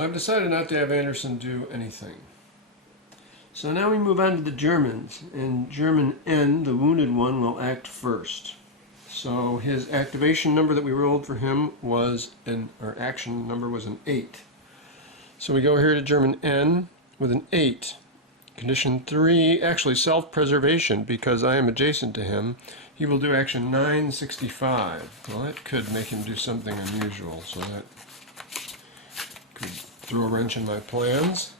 I've decided not to have Anderson do anything. So now we move on to the Germans, and German N, the wounded one, will act first. So his activation number that we rolled for him was or action number was an 8. So we go here to German N with an 8. Condition 3, actually self-preservation, because I am adjacent to him. He will do action 965. Well, that could make him do something unusual, so that could throw a wrench in my plans.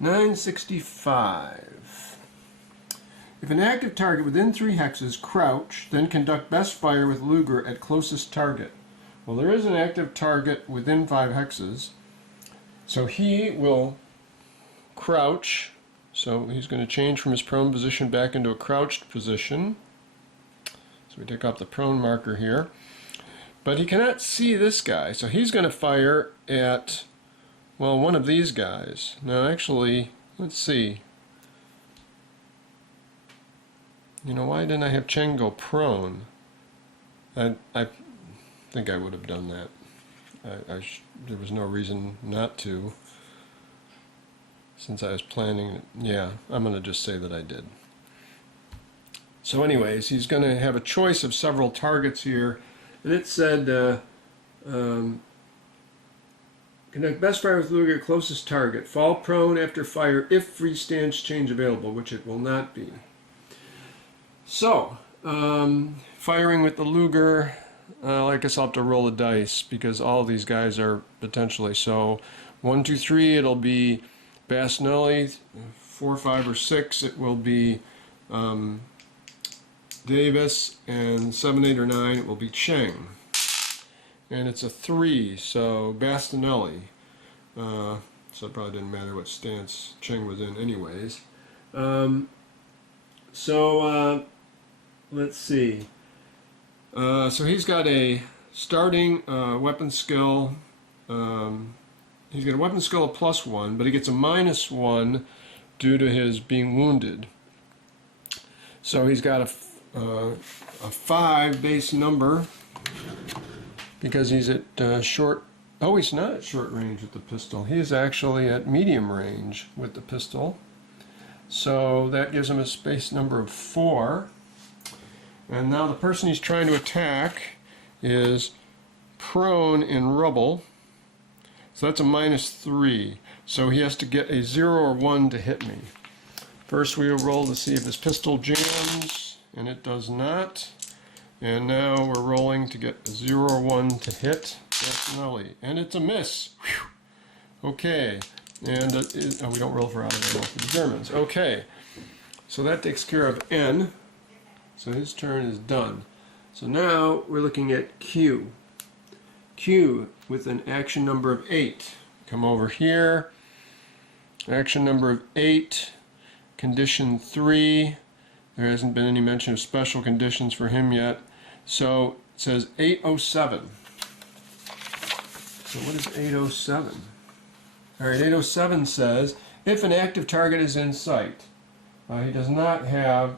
965. If an active target within 3 hexes crouch, then conduct best fire with Luger at closest target. Well, there is an active target within 5 hexes, so he will crouch. So he's going to change from his prone position back into a crouched position. So we take off the prone marker here. But he cannot see this guy, so he's going to fire at, well, one of these guys. Now actually, let's see. You know, why didn't I have Cheng go prone? I think I would have done that. There was no reason not to, since I was planning. Yeah, I'm going to just say that I did. So anyways, he's going to have a choice of several targets here, and it said conduct best fire with Luger at closest target. Fall prone after fire if free stance change available, which it will not be. So, firing with the Luger, I guess I'll have to roll the dice because all these guys are potentially. So, 1, 2, 3, it'll be Bastinelli. 4, 5, or 6, it will be Davis. And 7, 8, or 9, it will be Cheng. And it's a 3, so Bastinelli. So it probably didn't matter what stance Cheng was in anyways. Let's see. So he's got a starting weapon skill. He's got a weapon skill of +1, but he gets a -1 due to his being wounded. So he's got a 5 base number because he's at short. Oh, he's not at short range with the pistol. He is actually at medium range with the pistol. So that gives him a space number of 4. And now the person he's trying to attack is prone in rubble. So that's a -3. So he has to get a 0 or 1 to hit me. First we will roll to see if his pistol jams, and it does not. And now we're rolling to get a 0 or 1 to hit Bastinelli. And it's a miss. Whew. Okay. And we don't roll for out of ammo for the Germans. Okay. So that takes care of N. So his turn is done. So now we're looking at Q. Q with an action number of 8. Come over here. Action number of 8. Condition 3. There hasn't been any mention of special conditions for him yet. So it says 807. So what is 807? Alright, 807 says, if an active target is in sight. He does not have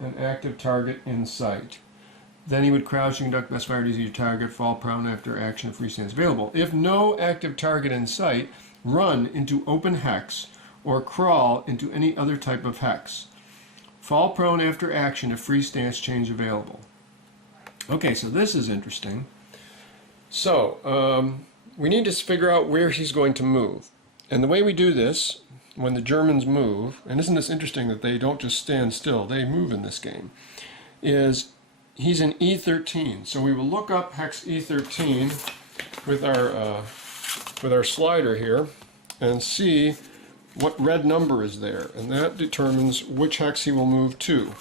an active target in sight. Then he would crouch and conduct best fire to your target, fall prone after action if free stance available. If no active target in sight, run into open hex or crawl into any other type of hex. Fall prone after action if free stance change available. Okay, so this is interesting. So, we need to figure out where he's going to move. And the way we do this, when the Germans move, and isn't this interesting that they don't just stand still, they move in this game, is he's in E13. So we will look up hex E13 with our slider here and see what red number is there, and that determines which hex he will move to.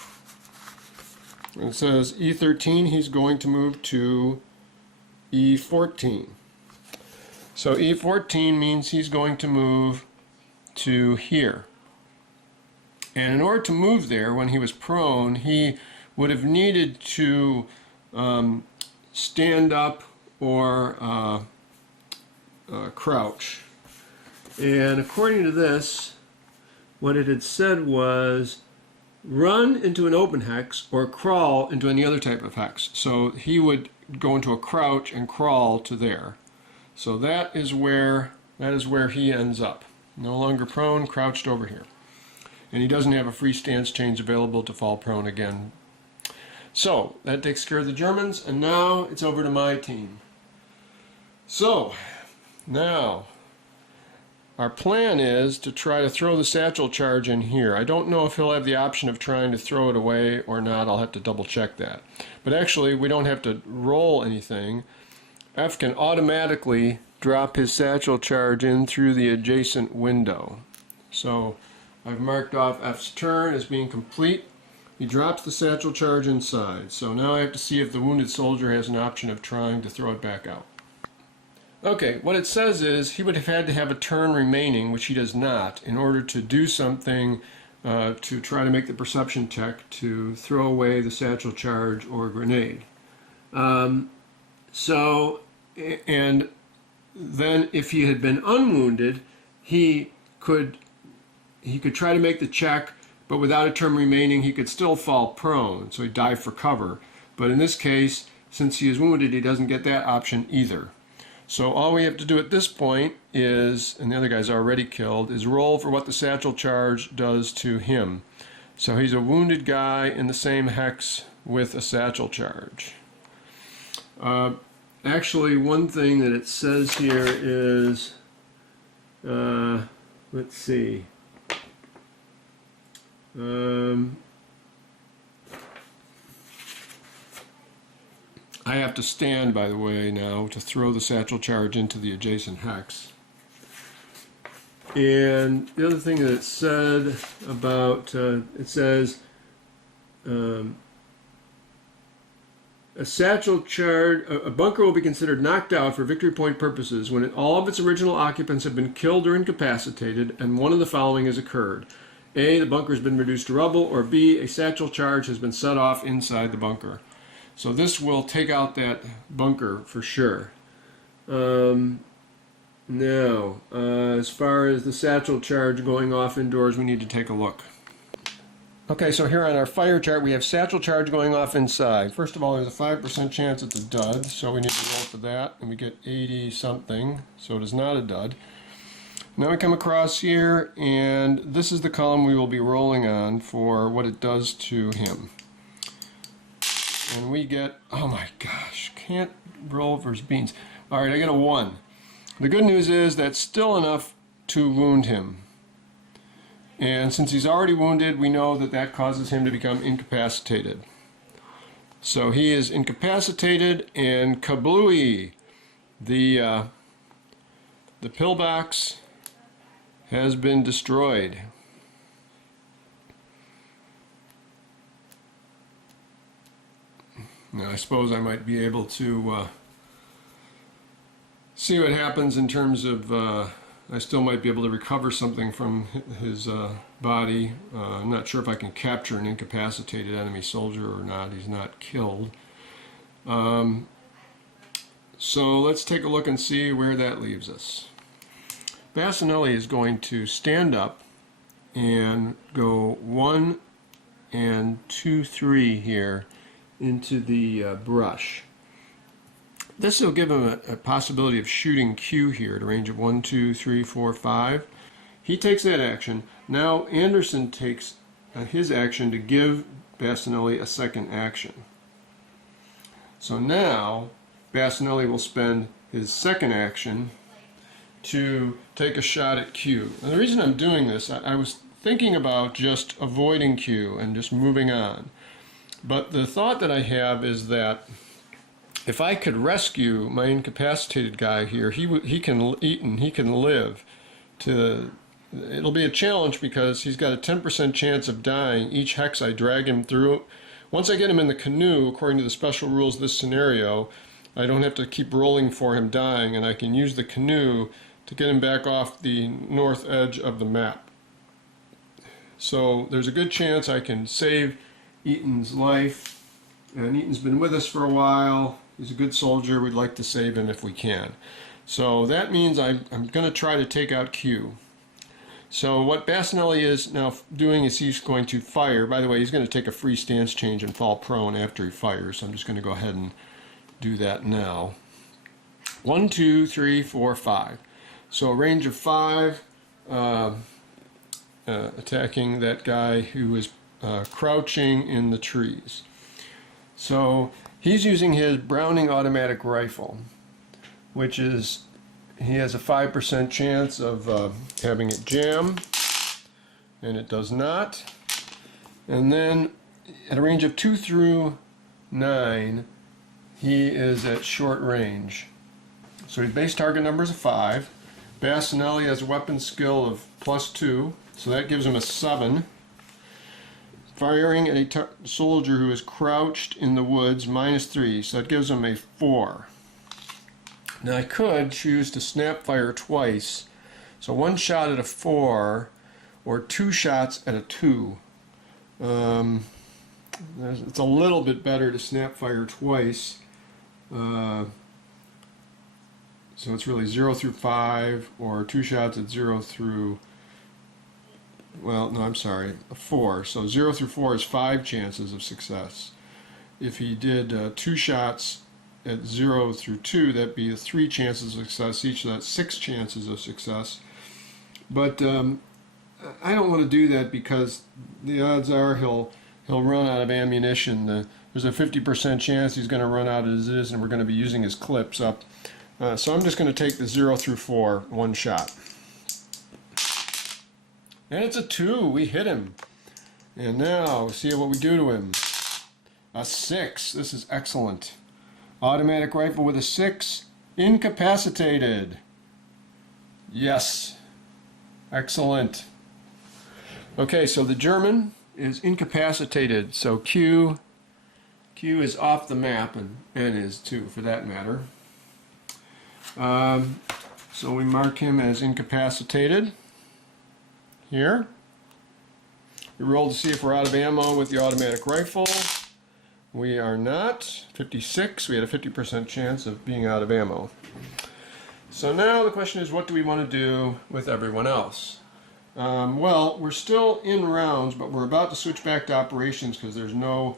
And it says E13, he's going to move to E14. So E14 means he's going to move to here. And in order to move there, when he was prone, he would have needed to stand up or crouch. And according to this, what it had said was run into an open hex or crawl into any other type of hex. So he would go into a crouch and crawl to there. So that is where That is where he ends up. No longer prone, crouched over here. And he doesn't have a free stance change available to fall prone again. So, that takes care of the Germans, and now it's over to my team. So, now, our plan is to try to throw the satchel charge in here. I don't know if he'll have the option of trying to throw it away or not. I'll have to double check that. But actually, we don't have to roll anything. F can automatically drop his satchel charge in through the adjacent window. So, I've marked off F's turn as being complete. He drops the satchel charge inside. So now I have to see if the wounded soldier has an option of trying to throw it back out. Okay, what it says is he would have had to have a turn remaining, which he does not, in order to do something to try to make the perception check to throw away the satchel charge or grenade. And then if he had been unwounded, he could try to make the check, but without a turn remaining, he could still fall prone, so he'd dive for cover. But in this case, since he is wounded, he doesn't get that option either. So all we have to do at this point is, and the other guy's already killed, is roll for what the satchel charge does to him. So he's a wounded guy in the same hex with a satchel charge. Actually, one thing that it says here is, let's see. I have to stand, by the way, now to throw the satchel charge into the adjacent hex. And the other thing that it said about, it says, a satchel charge, a bunker will be considered knocked out for victory point purposes when all of its original occupants have been killed or incapacitated and one of the following has occurred. A, the bunker has been reduced to rubble, or B, a satchel charge has been set off inside the bunker. So this will take out that bunker for sure. Now, as far as the satchel charge going off indoors, we need to take a look. Okay, so here on our fire chart, we have satchel charge going off inside. First of all, there's a 5% chance it's a dud, so we need to roll for that, and we get 80 something, so it is not a dud. Now we come across here, and this is the column we will be rolling on for what it does to him. And we get, oh my gosh, can't roll for his beans. All right, I get a 1. The good news is that's still enough to wound him. And since he's already wounded, we know that that causes him to become incapacitated. So he is incapacitated, and kablooey! The pillbox has been destroyed. Now I suppose I might be able to see what happens in terms of, I still might be able to recover something from his body. I'm not sure if I can capture an incapacitated enemy soldier or not. He's not killed. So let's take a look and see where that leaves us. Bassanelli is going to stand up and go 1 and 2, 3 here into the brush. This will give him a possibility of shooting Q here at a range of 1, 2, 3, 4, 5. He takes that action. Now Anderson takes his action to give Bassanelli a second action. So now Bassanelli will spend his second action to take a shot at Q. And the reason I'm doing this, I was thinking about just avoiding Q and just moving on. But the thought that I have is that if I could rescue my incapacitated guy here, he can eat and he can live. It'll be a challenge because he's got a 10% chance of dying each hex I drag him through. Once I get him in the canoe, according to the special rules of this scenario, I don't have to keep rolling for him dying, and I can use the canoe to get him back off the north edge of the map. So there's a good chance I can save Eaton's life, and Eaton's been with us for a while. He's a good soldier. We'd like to save him if we can. So that means I'm going to try to take out Q. So what Bassanelli is now doing is he's going to fire. By the way, he's going to take a free stance change and fall prone after he fires. So I'm just going to go ahead and do that now. 1, 2, 3, 4, 5. So a range of 5, attacking that guy who is crouching in the trees. So he's using his Browning automatic rifle, which is, he has a 5% chance of having it jam, and it does not. And then at a range of 2 through 9, he is at short range. So his base target number is a 5. Bassinelli has a weapon skill of +2, so that gives him a 7. Firing at a soldier who is crouched in the woods, -3, so that gives him a 4. Now I could choose to snap fire twice, so 1 shot at a 4, or 2 shots at a 2. It's a little bit better to snap fire twice. So it's really 0 through 5, or 2 shots at 0 through, well, no, I'm sorry, a 4. So 0 through 4 is 5 chances of success. If he did 2 shots at 0 through 2, that'd be 3 chances of success each, so that's 6 chances of success. But I don't want to do that because the odds are he'll run out of ammunition. There's a 50% chance he's going to run out as is, and we're going to be using his clips up. So I'm just going to take the 0 through 4, 1 shot. And it's a 2. We hit him. And now, see what we do to him. A 6. This is excellent. Automatic rifle with a 6. Incapacitated. Yes. Excellent. Okay, so the German is incapacitated. So Q is off the map, and N is too, for that matter. So we mark him as incapacitated here. We roll to see if we're out of ammo with the automatic rifle. We are not. 56. We had a 50% chance of being out of ammo. So now the question is, what do we want to do with everyone else? Well, we're still in rounds, but we're about to switch back to operations because there's no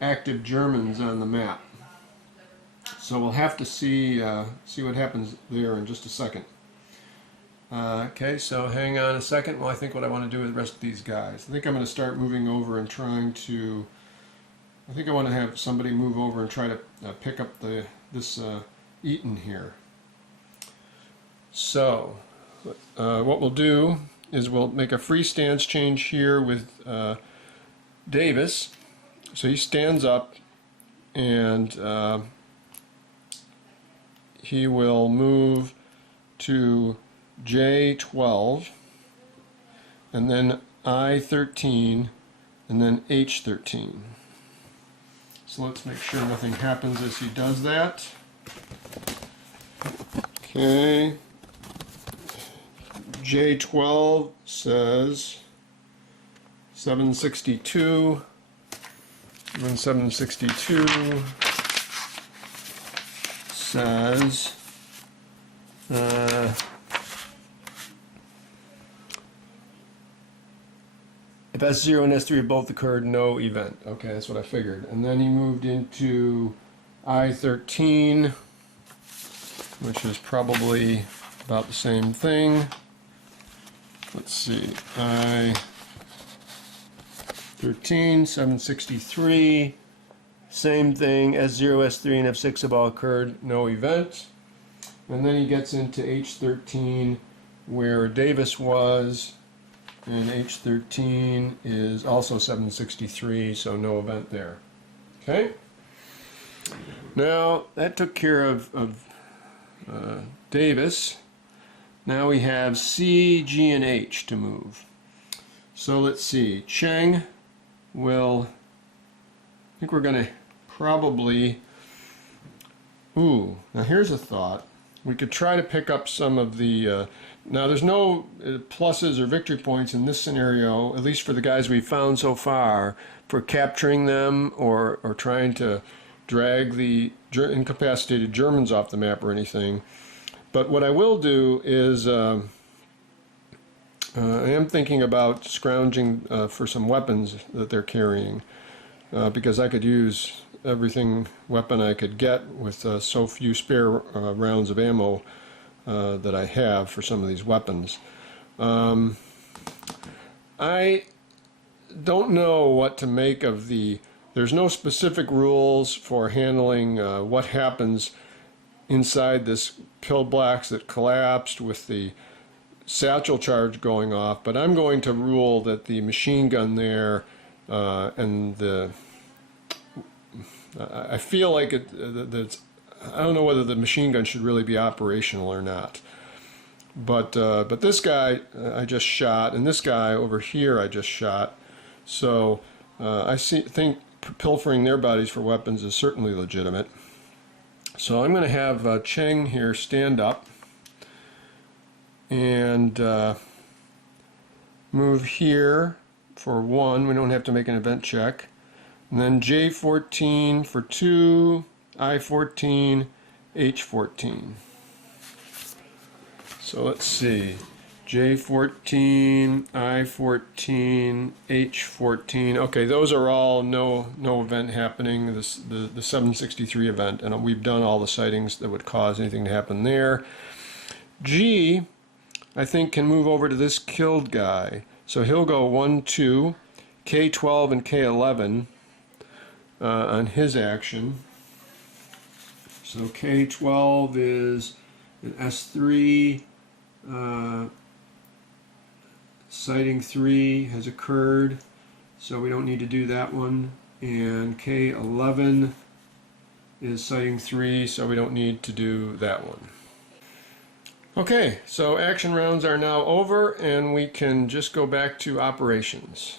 active Germans on the map. So we'll have to see what happens there in just a second. Okay, so hang on a second. Well, I think what I want to do with the rest of these guys. I think I'm going to start moving over and trying to. I think I want to have somebody move over and try to pick up this Eaton here. So what we'll do is we'll make a free stance change here with Davis. So he stands up, and he will move to J12, and then I13, and then H13. So let's make sure nothing happens as he does that. Okay. J12 says 762, and then 762 says if S0 and S3 have both occurred, no event. Okay, that's what I figured. And then he moved into I13, which is probably about the same thing. Let's see, I13, 763, same thing, S0, S3, and F6 have all occurred, no event. And then he gets into H13, where Davis was, and H13 is also 763, so no event there. Okay? Now, that took care of Davis. Now we have C, G, and H to move. So let's see. Cheng will, I think we're going to probably, now here's a thought. We could try to pick up some of the, now there's no pluses or victory points in this scenario, at least for the guys we've found so far, for capturing them or trying to drag the incapacitated Germans off the map or anything. But what I will do is I am thinking about scrounging for some weapons that they're carrying, because I could use everything weapon I could get with so few spare rounds of ammo that I have for some of these weapons. I don't know what to make of there's no specific rules for handling what happens inside this pillbox that collapsed with the satchel charge going off, but I'm going to rule that the machine gun there and I feel like I don't know whether the machine gun should really be operational or not. But this guy I just shot, and this guy over here I just shot. So I think pilfering their bodies for weapons is certainly legitimate. So I'm going to have Cheng here stand up and move here for 1. We don't have to make an event check. And then J14 for 2, I14, H14. So let's see. J14, I14, H14. Okay, those are all no event happening. The 763 event, and we've done all the sightings that would cause anything to happen there. G, I think, can move over to this killed guy. So he'll go 1, 2, K12 and K11 on his action. So K12 is an S3. Sighting 3 has occurred, so we don't need to do that one. And K11 is sighting 3, so we don't need to do that one. Okay, so action rounds are now over, and we can just go back to operations.